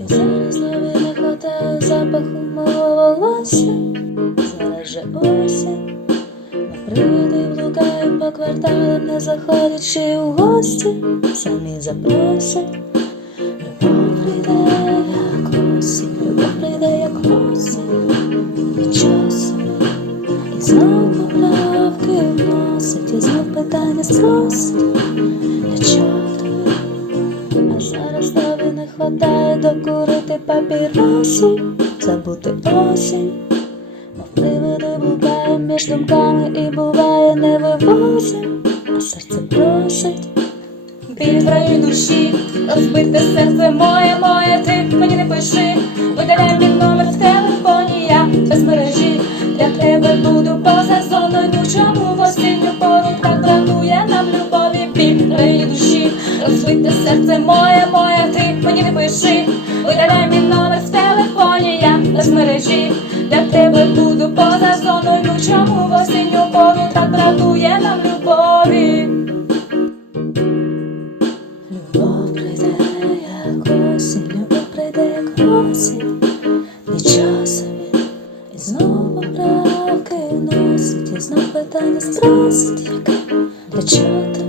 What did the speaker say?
Я зараз ловила кота запаху мого волосся, зараз же осінь. Ми приводи блукаєм по кварталам, не заходячи у гості, самі запросять Любов прийде, як осінь, любов прийде, як осінь. Знов поправки вносить, і знов питання зносить. Для чого? Не хватає докурити папіросу, забути осінь. Мов привиди блукає між думками і буває не вивозим, а серце просить. Твоїй душі, розбите серце моє, моє, ти мені не пиши, видаляй мій номер в телефоні, я без мережі. Для тебе буду поза зоною, чому в осінню пору так бракує нам любові, біль душі, розбите серце моє, моє, ти чому в осінню пору так бракує нам любові. Любов прийде, як осінь, любов прийде, як осінь, і часом і знову правки носить, і знов питання спросить, яке для чого тобі?